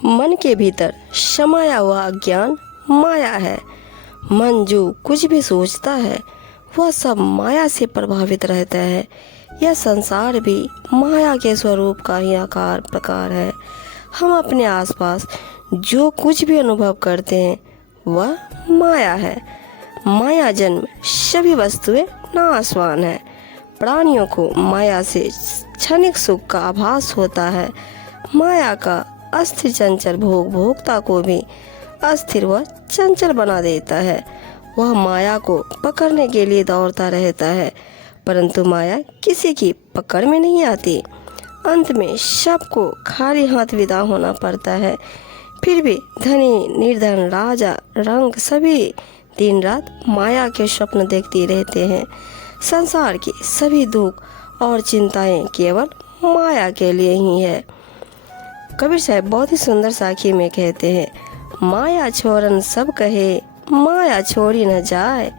मन के भीतर समाया हुआ अज्ञान माया है। मन जो कुछ भी सोचता है वह सब माया से प्रभावित रहता है। यह संसार भी माया के स्वरूप का ही आकार प्रकार है। हम अपने आसपास जो कुछ भी अनुभव करते हैं वह माया है। माया जन्म सभी वस्तुएं नाशवान है। प्राणियों को माया से क्षणिक सुख का आभास होता है। माया का अस्थिर चंचल भोग भोक्ता को भी अस्थिर व चंचल बना देता है। वह माया को पकड़ने के लिए दौड़ता रहता है, परंतु माया किसी की पकड़ में नहीं आती। अंत में सबको खाली हाथ विदा होना पड़ता है। फिर भी धनी निर्धन राजा रंग सभी दिन रात माया के स्वप्न देखते रहते हैं। संसार के सभी दुख और चिंताएं केवल माया के लिए ही है। कबीर साहब बहुत ही सुंदर साखी में कहते हैं, माया छोरन सब कहे माया छोड़ी न जाए,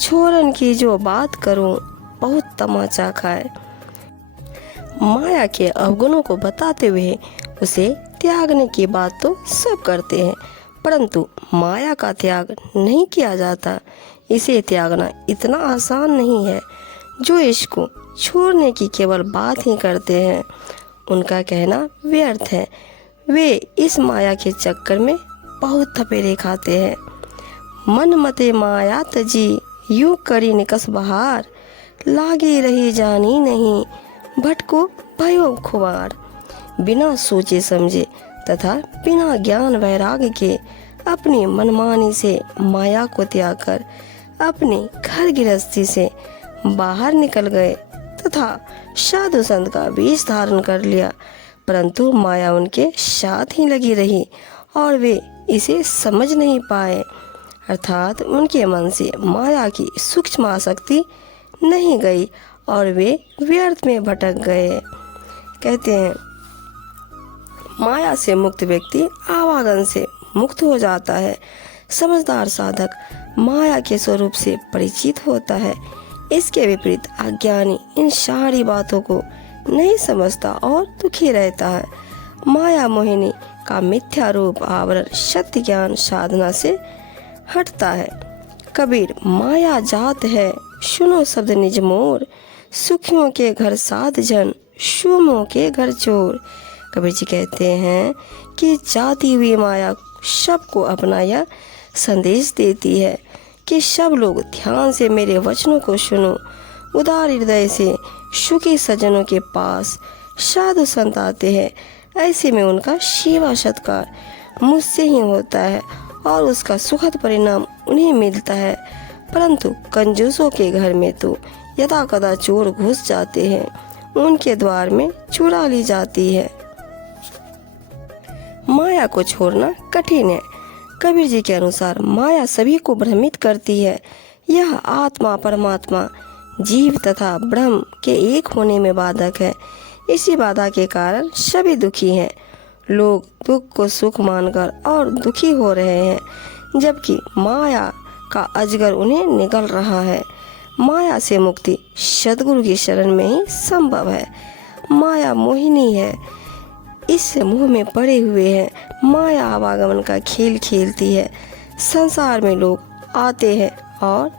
छोरन की जो बात करूं बहुत तमाचा खाए। माया के अवगुणों को बताते हुए उसे त्यागने की बात तो सब करते हैं, परंतु माया का त्याग नहीं किया जाता। इसे त्यागना इतना आसान नहीं है। जो इसको छोड़ने की केवल बात ही करते हैं उनका कहना व्यर्थ है। वे इस माया के चक्कर में बहुत थपेड़े खाते हैं। मन मते माया तजी यूं करी निकस बहार, लागी रही जानी नहीं भटको भयो खुमार। बिना सोचे समझे तथा बिना ज्ञान वैराग्य के अपनी मनमानी से माया को त्याग कर अपनी घर गृहस्थी से बाहर निकल गए तथा साधु संत का वेश धारण कर लिया, परंतु माया उनके साथ ही लगी रही और वे इसे समझ नहीं पाए। अर्थात उनके मन से माया की सूक्ष्म आसक्ति नहीं गई और वे व्यर्थ में भटक गए। कहते हैं, माया से मुक्त व्यक्ति आवागन से मुक्त हो जाता है। समझदार साधक माया के स्वरूप से परिचित होता है। इसके विपरीत अज्ञानी इन सारी बातों को नहीं समझता और दुखी रहता है। माया मोहिनी का मिथ्या रूप आवरण सत्य ज्ञान साधना से हटता है। कबीर माया जात है सुनो शब्द निज मोर, सुखियों के घर साध जन शुमों के घर चोर। कबीर जी कहते हैं कि जाती हुई माया सबको अपना यह संदेश देती है कि सब लोग ध्यान से मेरे वचनों को सुनो। उदार हृदय से सुखी सज्जनों के पास साधु संत आते हैं, ऐसे में उनका सेवा सत्कार मुझसे ही होता है और उसका सुखद परिणाम उन्हें मिलता है। परंतु कंजूसों के घर में तो यदा कदा चोर घुस जाते हैं, उनके द्वार में चुरा ली जाती है। माया को छोड़ना कठिन है। कबीर जी के अनुसार माया सभी को भ्रमित करती है। यह आत्मा परमात्मा जीव तथा ब्रह्म के एक होने में बाधक है। इसी बाधा के कारण सभी दुखी हैं। लोग दुख को सुख मानकर और दुखी हो रहे हैं, जबकि माया का अजगर उन्हें निगल रहा है। माया से मुक्ति सद्गुरु की शरण में ही संभव है। माया मोहिनी है, इस मोह में पड़े हुए हैं। माया आवागमन का खेल खेलती है। संसार में लोग आते हैं और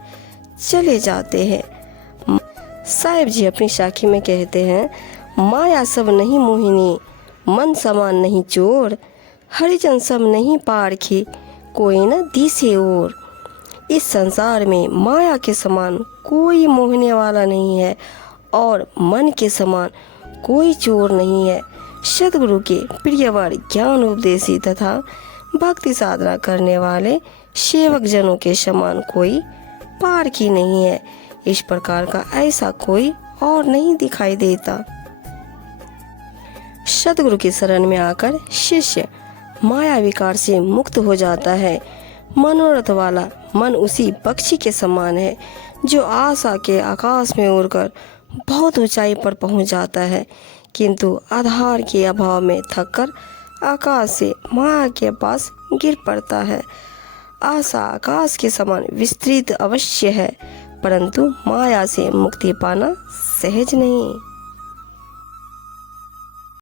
चले जाते हैं। साहिब जी अपनी साखी में कहते हैं, माया सब नहीं मोहिनी, मन समान नहीं चोर, हरिजन सब नहीं पारखी, कोई न दिसे और। इस संसार में माया के समान कोई मोहने वाला नहीं है और मन के समान कोई चोर नहीं है। सद्गुरु के प्रियवर ज्ञान उपदेशी तथा भक्ति साधना करने वाले सेवक जनों के समान कोई पारखी नहीं है। इस प्रकार का ऐसा कोई और नहीं दिखाई देता। सद्गुरु की शरण में आकर शिष्य माया विकार से मुक्त हो जाता है। मनोरथ वाला मन उसी पक्षी के समान है जो आशा के आकाश में उड़कर बहुत ऊंचाई पर पहुंच जाता है, किंतु आधार के अभाव में थककर आकाश से माया के पास गिर पड़ता है। आशा आकाश के समान विस्तृत अवश्य है, परंतु माया से मुक्ति पाना सहज नहीं।